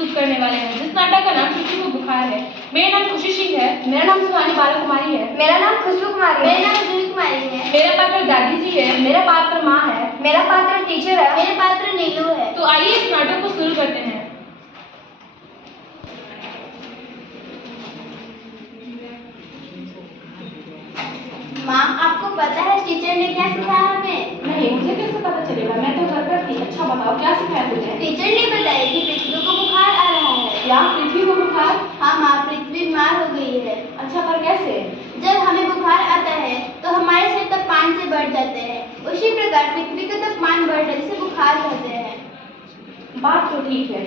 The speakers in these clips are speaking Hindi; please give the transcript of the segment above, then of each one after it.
प्रस्तुत करने वाले हैं, जिस नाटक का नाम पृथ्वी को बुखार है। मेरा नाम खुशी सिंह है। मेरा नाम सुहानी बाला कुमारी है। मेरा नाम खुशबू कुमारी है। मेरा नाम जूही कुमारी है। मेरा पात्र दादी जी है। मेरा पात्र माँ है। मेरा पात्र टीचर है। मेरा पात्र नीलू है। तो आइए इस नाटक को शुरू करते हैं। माँ, आपको पता है टीचर ने क्या सिखाया हमें? नहीं, मुझे कैसे पता चलेगा? मैं तो घर पर थी। अच्छा बताओ, क्या सिखाया तुझे? टीचर ने बताया कि पृथ्वी को बुखार आ रहा है। क्या पृथ्वी को बुखार? हाँ माँ, पृथ्वी बीमार हो गई है। अच्छा, पर कैसे? जब हमें बुखार आता है तो हमारे शरीर तापमान से बढ़ जाते हैं। उसी प्रकार पृथ्वी का तापमान बढ़ रहा है, जिसे बुखार कहते हैं। बात तो ठीक है।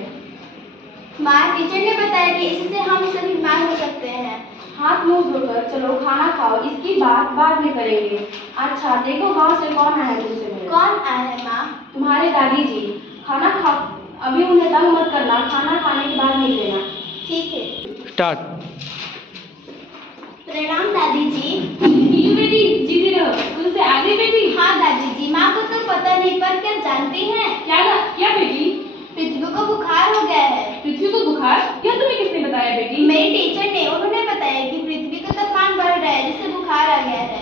माँ, टीचर ने बताया कि इससे हम सभी बीमार हो सकते हैं। हाथ मुंह धोकर चलो खाना खाओ, इसकी बात बाद में करेंगे। अच्छा, देखो गांव से कौन आया है तुमसे मिलने? कौन आया है माँ? तुम्हारे दादी जी। खाना खाओ, अभी उन्हें तंग मत करना, खाना खाने के बाद मिल लेना। ठीक है। स्टार्ट। प्रणाम दादी जी। नीलू बेटी, जीती रहो। स्कूल से आ गई बेटी? हाँ दादी जी, माँ को तो पता नहीं, पर क्या जानती हैं? क्या बेटी? पृथ्वी को बुखार हो गया है। पृथ्वी को बुखार? यह तुम्हें किसने बताया बेटी? मेरी टीचर ने, उन्होंने बताया कि पृथ्वी का तापमान बढ़ रहा है, जिससे बुखार आ गया है।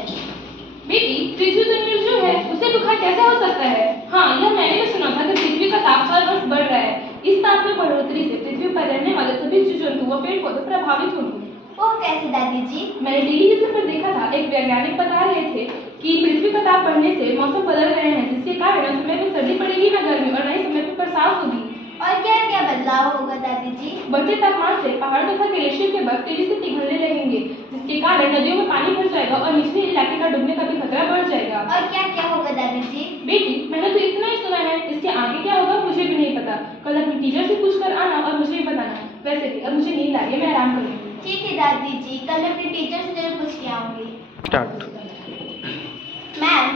बेटी, पृथ्वी तो निर्जीव है, उसे बुखार कैसे हो सकता है? हाँ, यह मैंने भी सुना था कि पृथ्वी का तापमान बस बढ़ रहा है। इस ताप में बढ़ोतरी से पृथ्वी पर रहने वाले सभी जीव जंतु व पेड़ पौधे प्रभावित होंगे। वो कैसे दादी जी? मैंने टेलीविजन पर देखा था, एक वैज्ञानिक बता रहे थे कि पृथ्वी का ताप बढ़ने से मौसम बदल रहे हैं, जिसके कारण न समय पर सर्दी पड़ेगी, न गर्मी, और न ही समय पर बरसात होगी। और क्या क्या बदलाव होगा दादी जी? बढ़ते तापमान से पहाड़ तथा ग्लेशियर के बर्फ तेजी से पिघलने लगेंगे, जिसके कारण नदियों में पानी भर जाएगा और निचले इलाके का डूबने का भी खतरा बढ़ जाएगा। और क्या क्या होगा दादी जी? बेटी, मैंने तो इतना ही सुना है, इसके आगे क्या होगा मुझे भी नहीं पता। कल अपनी टीचर से पूछ कर आना और मुझे भी बताना। वैसे भी अब मुझे नींद आ रही है, मैं आराम करूंगी। ठीक है दादी जी, कल अपनी टीचर से जरूर पूछ के आऊंगी। स्टार्ट। मैम,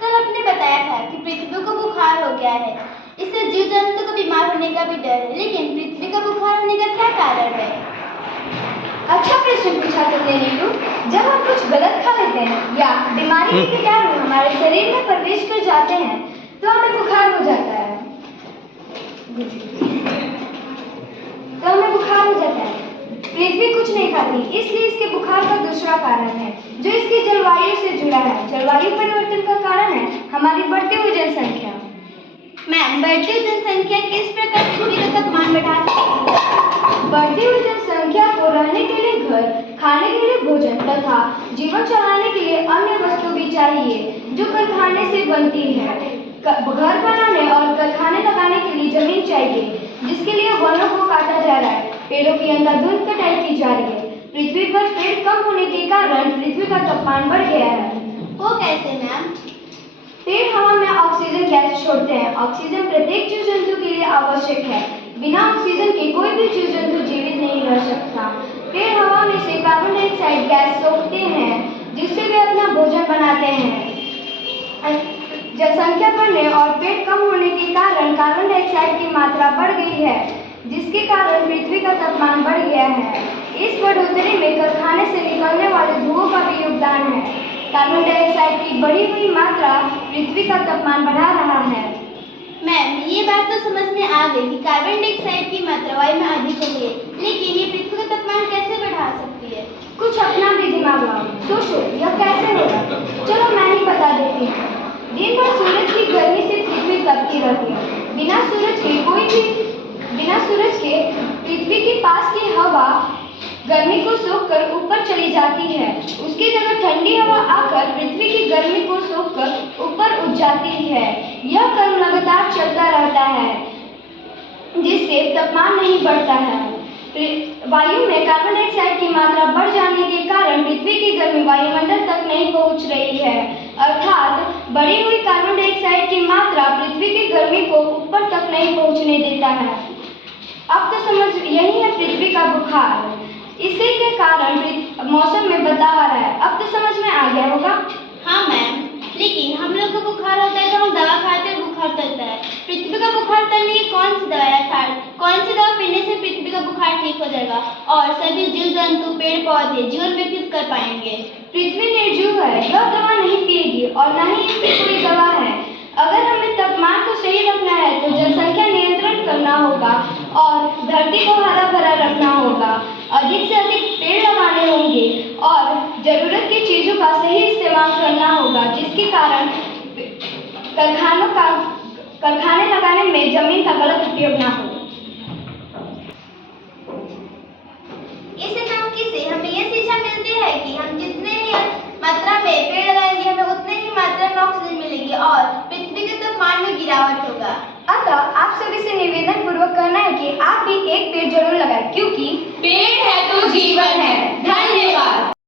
कल आपने बताया था कि पृथ्वी को बुखार हो गया है। इससे जीव जंतु को बीमार होने का भी डर है, लेकिन पृथ्वी का बुखार होने का क्या कारण है? अच्छा प्रश्न पूछा तुमने नीलू। जब हम कुछ गलत खा लेते हैं या बीमारी के कीटाणु हमारे शरीर में प्रवेश कर जाते हैं तो हमें बुखार हो जाता है। पृथ्वी कुछ नहीं खाती, इसलिए इसके बुखार का दूसरा कारण है जो इसकी जलवायु से जुड़ा है। जलवायु परिवर्तन का कारण है हमारी बढ़ती हुई जनसंख्या। मैम, बढ़ती हुई जनसंख्या किस प्रकार पृथ्वी का तापमान बढ़ा सकती है? बढ़ती हुई जनसंख्या को रहने के लिए घर, खाने के लिए भोजन तथा जीवन चलाने के लिए अन्य वस्तु भी चाहिए जो कारखाने से बनती है। घर बनाने और कारखाने लगाने के लिए जमीन चाहिए, जिसके लिए वनों को काटा जा रहा है। पेड़ों की अंधाधुंध कटाई की जा रही है। पृथ्वी पर पेड़ कम होने के कारण पृथ्वी का तापमान बढ़ गया है। वो कैसे मैम? पेड़ हवा में ऑक्सीजन गैस छोड़ते हैं। ऑक्सीजन प्रत्येक जीव जंतु के लिए आवश्यक है। बिना ऑक्सीजन के कोई भी जीव जंतु जीवित नहीं रह सकता। पेड़ हवा में से कार्बन डाइऑक्साइड गैस सोखते हैं, जिससे वे अपना भोजन बनाते हैं। जनसंख्या बढ़ने और पेड़ कम होने के कारण कार्बन डाइऑक्साइड की मात्रा बढ़ गई है, जिसके कारण पृथ्वी का तापमान बढ़ गया है। इस बढ़ोतरी में कारखाने से निकलने वाले धुओं का भी योगदान है। कार्बन डाइऑक्साइड की बढ़ी हुई मात्रा पृथ्वी का तापमान बढ़ा रहा है। मैम, ये बात तो समझ में आ गई कि कार्बन डाइऑक्साइड की मात्रा वायु में अधिक हो गई है, लेकिन ये पृथ्वी का तापमान कैसे बढ़ा सकती है? कुछ अपना भी दिमाग लगाओ, सोचो यह कैसे होगा। चलो मैं ही बता देती हूँ। दिन भर सूरज की गर्मी से पृथ्वी तपती रहती है। बिना सूरज के पृथ्वी के पास की हवा गर्मी को सोखकर ऊपर चली जाती है। उसकी जगह ठंडी हवा आकर पृथ्वी की गर्मी को सोखकर ऊपर उठ जाती है। यह क्रम लगातार चलता रहता है, जिससे तापमान नहीं बढ़ता है। वायु में कार्बन डाइऑक्साइड की मात्रा बढ़ जाने के कारण पृथ्वी की गर्मी वायुमंडल तक नहीं पहुंच रही है, अर्थात बढ़ी हुई कार्बन डाइऑक्साइड की मात्रा पृथ्वी की गर्मी को ऊपर तक नहीं पहुंचने देता है। अब तो समझ, यही है पृथ्वी का बुखार। इसी के कारण मौसम में बदलाव आ रहा है। अब तो समझ में आ गया होगा। हाँ मैम, लेकिन हम लोग को बुखार होता है तो हम दवा खाते हैं, बुखार चलता है। पृथ्वी का बुखार तलने की कौन सी दवा है? कौन सी दवा पीने से पृथ्वी का बुखार ठीक हो जाएगा और सभी जीव जंतु पेड़ पौधे जीवन व्यतीत कर पाएंगे? पृथ्वी निर्जीव है, यह दवा नहीं पिएगी और न ही इसकी कोई दवा है। अगर हमें तापमान को सही रखना है तो जनसंख्या नियंत्रण करना होगा और धरती को हरा भरा रखना होगा, अधिक से अधिक पेड़ लगाने होंगे और ज़रूरत की चीज़ों का सही इस्तेमाल करना होगा, जिसके कारण कारखाने लगाने में जमीन का गलत उपयोग ना हो। इस एकांकी से हमें यह शिक्षा मिलती है कि हम जितने ही मात्रा में पेड़ लगाएंगे हमें उतने ही मात्रा में ऑक्सीजन मिलेगी और पृथ्वी के तापमान में गिरावट होगा। अतः आप सभी से निवेदन पूर्वक करना है कि आप भी एक पेड़ जरूर